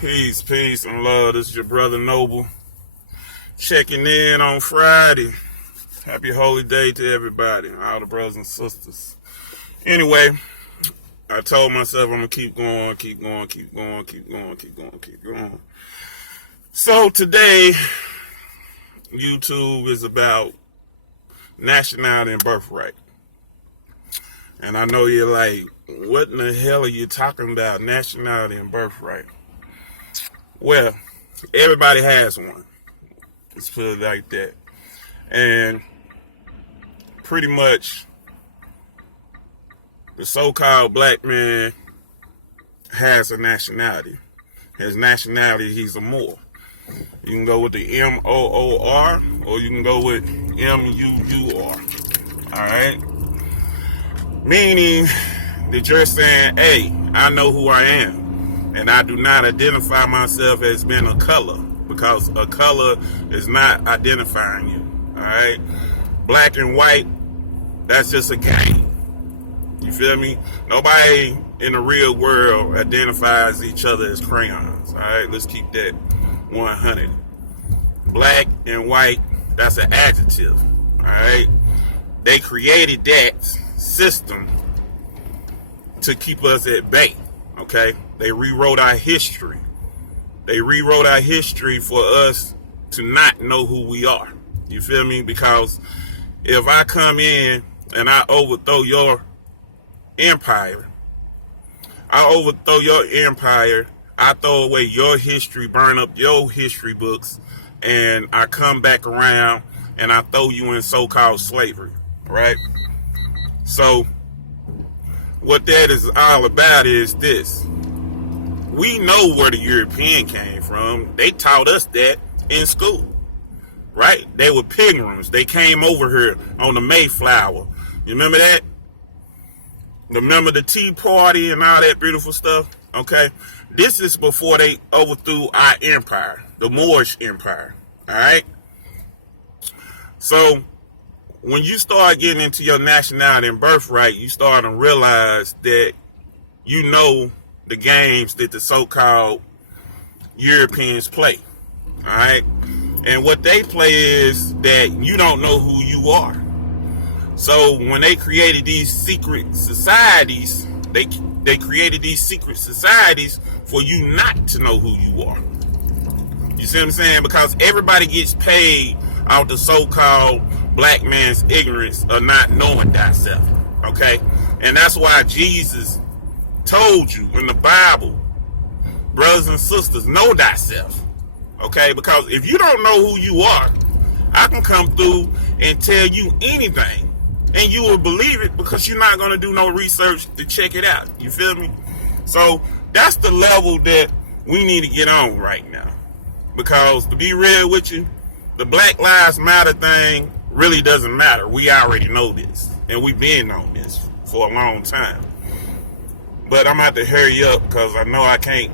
Peace, peace, and love. This is your brother Noble checking in on Friday. Happy holy day to everybody, all the brothers and sisters. Anyway, I told myself I'm gonna keep going. So today, YouTube is about nationality and birthright. And I know you're like, what in the hell are you talking about, nationality and birthright? Well, everybody has one. Let's put it like that. And pretty much the so-called black man has a nationality. His nationality, he's a Moor. You can go with the M-O-O-R or you can go with M-U-U-R. Alright? Meaning that you're saying, hey, I know who I am. And I do not identify myself as being a color, because a color is not identifying you. Alright? Black and white, that's just a game. You feel me? Nobody in the real world identifies each other as crayons. Alright? Let's keep that 100. Black and white, that's an adjective. Alright? They created that system to keep us at bay. Okay? They rewrote our history. They rewrote our history for us to not know who we are. You feel me? Because if I come in and I overthrow your empire, I throw away your history, burn up your history books, and I come back around and I throw you in so-called slavery, right? So what that is all about is this. We know where the European came from. They taught us that in school, right? They were pilgrims. They came over here on the Mayflower. You remember that? Remember the Tea Party and all that beautiful stuff? Okay? This is before they overthrew our empire, the Moorish Empire. All right? So when you start getting into your nationality and birthright, you start to realize that you know the games that the so-called Europeans play. All right? And what they play is that you don't know who you are. So when they created these secret societies, they created these secret societies for you not to know who you are. You see what I'm saying? Because everybody gets paid out the so-called black man's ignorance of not knowing thyself. Okay? And that's why Jesus told you in the Bible, brothers and sisters, know thyself. Okay? Because if you don't know who you are, I can come through and tell you anything, and you will believe it because you're not going to do no research to check it out. You feel me? So that's the level that we need to get on right now. Because to be real with you, the Black Lives Matter thing really doesn't matter. We already know this. And we've been on this for a long time. But I'm going to have to hurry up because I know I can't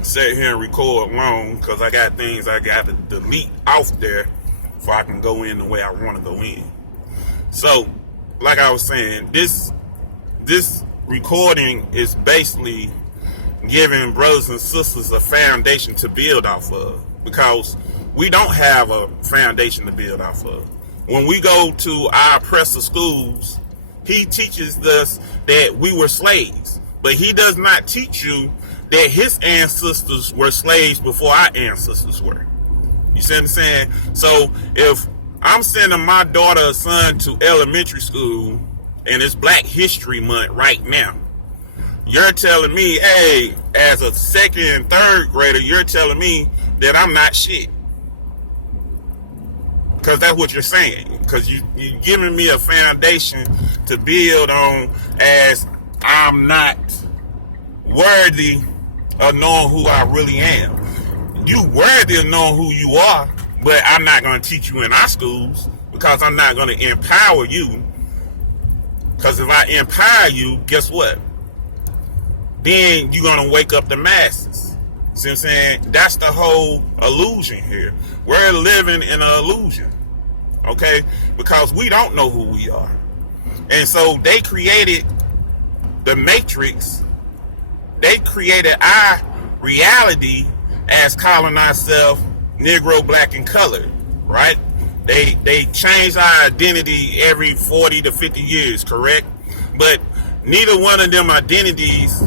sit here and record long because I got things I got to delete off there before I can go in the way I want to go in. So, like I was saying, this recording is basically giving brothers and sisters a foundation to build off of, because we don't have a foundation to build off of. When we go to our oppressor schools, he teaches us that we were slaves, but he does not teach you that his ancestors were slaves before our ancestors were. You see what I'm saying? So if I'm sending my daughter or son to elementary school and it's Black History Month right now, you're telling me, hey, as a second and third grader, you're telling me that I'm not shit. Because that's what you're saying. Because you're giving me a foundation to build on, as I'm not worthy of knowing who I really am. You worthy of knowing who you are, but I'm not going to teach you in our schools because I'm not going to empower you. Because if I empower you, guess what? Then you're going to wake up the masses. See what I'm saying? That's the whole illusion here. We're living in an illusion. Okay? Because we don't know who we are. And so they created the Matrix. They created our reality as calling ourselves Negro, Black, and Colored, right? They change our identity every 40 to 50 years, correct? But neither one of them identities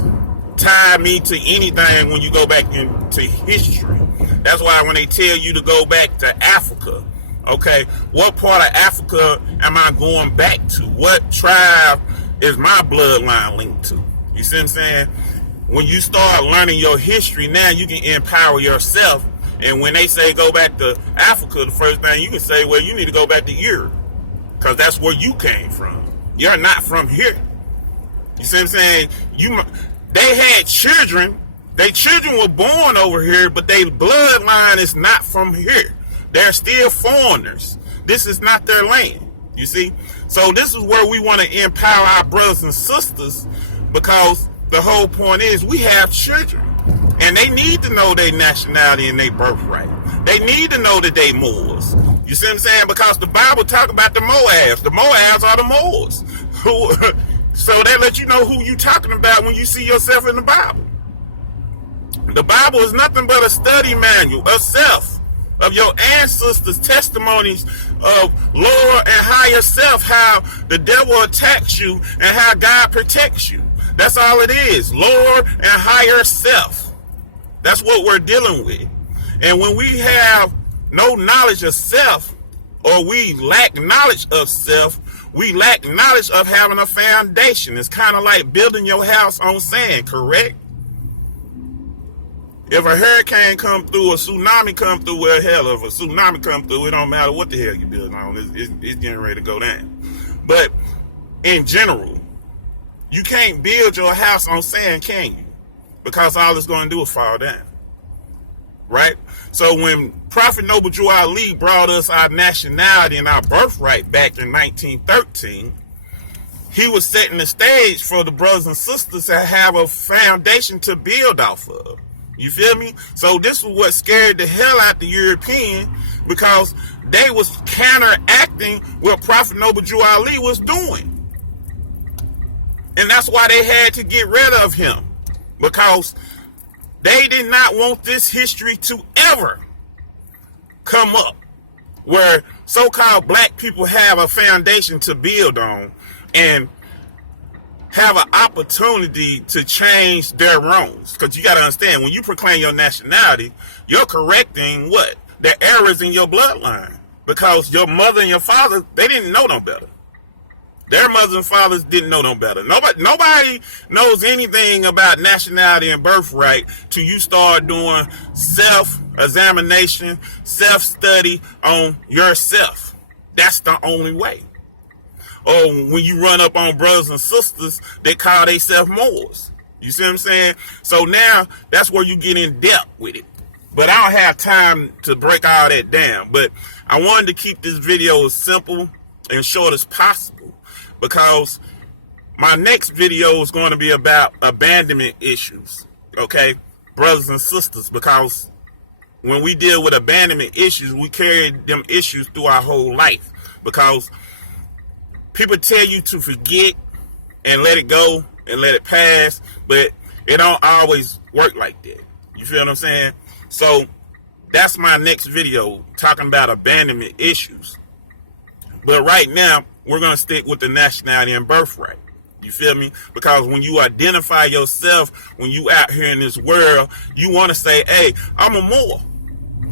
tie me to anything when you go back into history. That's why when they tell you to go back to Africa, okay, what part of Africa am I going back to? What tribe is my bloodline linked to? You see what I'm saying? When you start learning your history, now you can empower yourself. And when they say go back to Africa, the first thing you can say, well, you need to go back to Europe, because that's where you came from. You're not from here. You see what I'm saying? They had children. Their children were born over here, but their bloodline is not from here. They're still foreigners. This is not their land. You see? So this is where we want to empower our brothers and sisters, because the whole point is we have children. And they need to know their nationality and their birthright. They need to know that they Moors. You see what I'm saying? Because the Bible talk about the Moabs. The Moabs are the Moors. So they let you know who you talking about when you see yourself in the Bible. The Bible is nothing but a study manual of self, of your ancestors' testimonies of lower and higher self, how the devil attacks you and how God protects you. That's all it is, lower and higher self. That's what we're dealing with. And when we have no knowledge of self, or we lack knowledge of self, we lack knowledge of having a foundation. It's kind of like building your house on sand, correct? If a hurricane come through, a tsunami come through, well, hell, if a tsunami come through, it don't matter what the hell you're building on. It's getting ready to go down. But in general, you can't build your house on sand, can you? Because all it's going to do is fall down. Right? So when Prophet Noble Drew Ali brought us our nationality and our birthright back in 1913, he was setting the stage for the brothers and sisters to have a foundation to build off of. You feel me? So this was what scared the hell out the European, because they was counteracting what Prophet Noble Drew Ali was doing. And that's why they had to get rid of him. Because they did not want this history to ever come up where so-called black people have a foundation to build on and have an opportunity to change their wrongs. Because you got to understand, when you proclaim your nationality, you're correcting what? The errors in your bloodline. Because your mother and your father, they didn't know no better. Their mothers and fathers didn't know no better. Nobody knows anything about nationality and birthright till you start doing self-examination, self-study on yourself. That's the only way. Or when you run up on brothers and sisters, they call themselves Moors. You see what I'm saying? So now that's where you get in depth with it. But I don't have time to break all that down. But I wanted to keep this video as simple and short as possible, because my next video is going to be about abandonment issues, okay, brothers and sisters, because when we deal with abandonment issues, we carry them issues through our whole life, because people tell you to forget and let it go and let it pass, but it don't always work like that. You feel what I'm saying? So that's my next video, talking about abandonment issues. But right now, we're going to stick with the nationality and birthright. You feel me? Because when you identify yourself, when you out here in this world, you want to say, hey, I'm a Moor.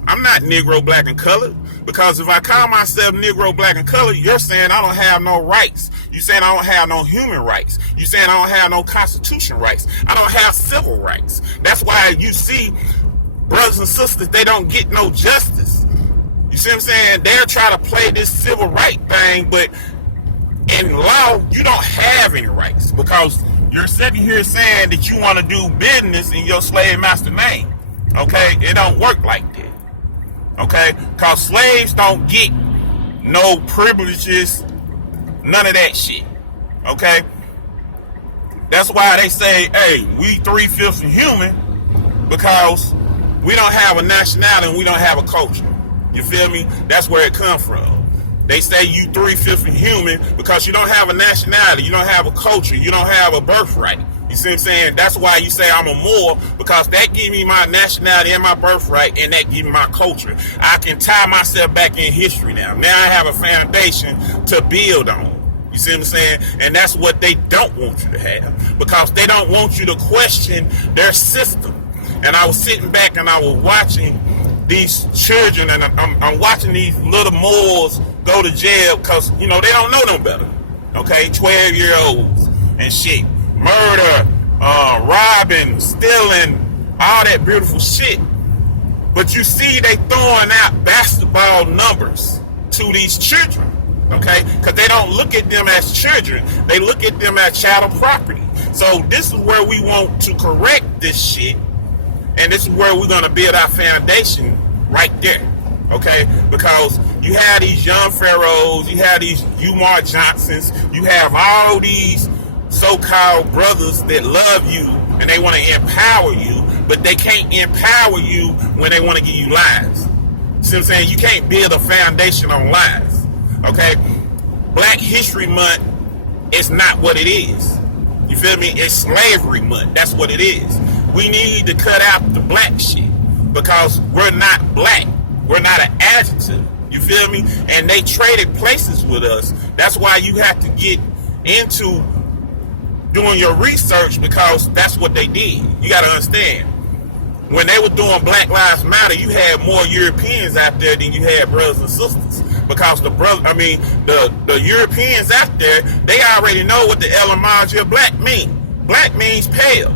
I'm not Negro, Black, and Colored. Because if I call myself Negro, Black, and Colored, you're saying I don't have no rights. You're saying I don't have no human rights. You're saying I don't have no constitution rights. I don't have civil rights. That's why you see brothers and sisters, they don't get no justice. You see what I'm saying? They're trying to play this civil right thing, but in law, you don't have any rights, because you're sitting here saying that you want to do business in your slave master name. Okay? It don't work like that. Okay? Because slaves don't get no privileges, none of that shit. Okay? That's why they say, hey, we 3/5 human, because we don't have a nationality and we don't have a culture. You feel me? That's where it comes from. They say you 3/5 human because you don't have a nationality, you don't have a culture, you don't have a birthright. You see what I'm saying? That's why you say I'm a Moor, because that give me my nationality and my birthright, and that give me my culture. I can tie myself back in history now. Now I have a foundation to build on. You see what I'm saying? And that's what they don't want you to have, because they don't want you to question their system. And I was sitting back and I was watching these children, and I'm watching these little Moors go to jail because, you know, they don't know no better. Okay, 12-year-olds and shit. Murder, robbing, stealing, all that beautiful shit. But you see they throwing out basketball numbers to these children, okay? Because they don't look at them as children. They look at them as chattel property. So this is where we want to correct this shit. And this is where we're going to build our foundation right there, okay? Because you have these young pharaohs, you have these Umar Johnsons, you have all these so-called brothers that love you and they want to empower you, but they can't empower you when they want to give you lies. See what I'm saying? You can't build a foundation on lies, okay? Black History Month is not what it is. You feel me? It's Slavery Month. That's what it is. We need to cut out the black shit, because we're not black. We're not an adjective. You feel me? And they traded places with us. That's why you have to get into doing your research, because that's what they did. You got to understand. When they were doing Black Lives Matter, you had more Europeans out there than you had brothers and sisters. Because the Europeans out there, they already know what the etymology of black means. Black means pale.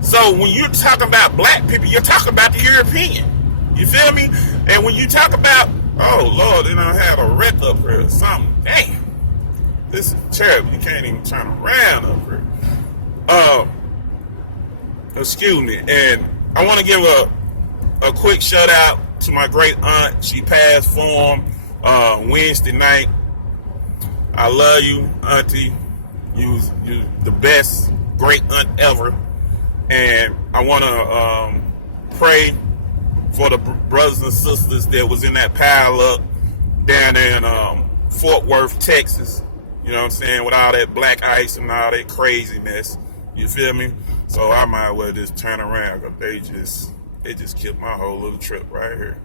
So when you're talking about black people, you're talking about the European. You feel me? And when you talk about, oh Lord, they don't have a wreck up here or something. Damn. This is terrible. You can't even turn around up here. Excuse me. And I want to give a quick shout out to my great aunt. She passed form Wednesday night. I love you, auntie. You the best great aunt ever. And I want to pray for the brothers and sisters that was in that pile up down in Fort Worth, Texas. You know what I'm saying? With all that black ice and all that craziness. You feel me? So I might as well just turn around, because they just killed my whole little trip right here.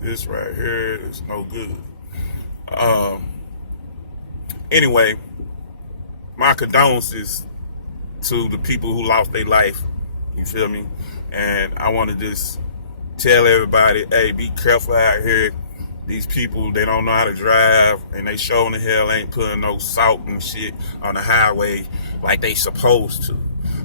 This right here is no good. Anyway, my condolences to the people who lost their life. You feel me? And I want to just tell everybody, hey, be careful out here. These people, they don't know how to drive, and they sure in the hell ain't putting no salt and shit on the highway like they supposed to.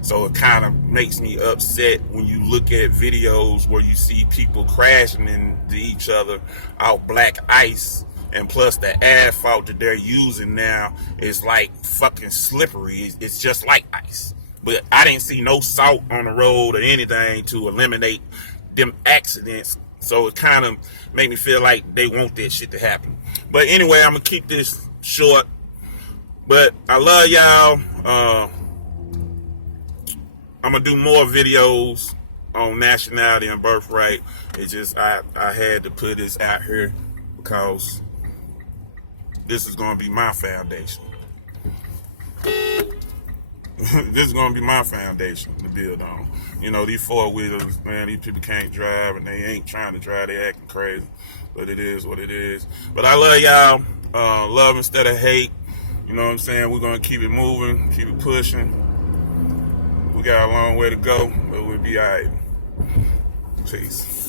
So it kind of makes me upset when you look at videos where you see people crashing into each other out black ice, and plus the asphalt that they're using now is like fucking slippery. It's just like ice. But I didn't see no salt on the road or anything to eliminate them accidents. So it kind of made me feel like they want that shit to happen. But anyway, I'm going to keep this short. But I love y'all. I'm going to do more videos on nationality and birthright. It's just I had to put this out here because this is going to be my foundation. This is going to be my foundation to build on. You know, these four-wheelers, man, these people can't drive, and they ain't trying to drive. They acting crazy. But it is what it is. But I love y'all. Love instead of hate. You know what I'm saying? We're going to keep it moving, keep it pushing. We got a long way to go, but we'll be all right. Peace.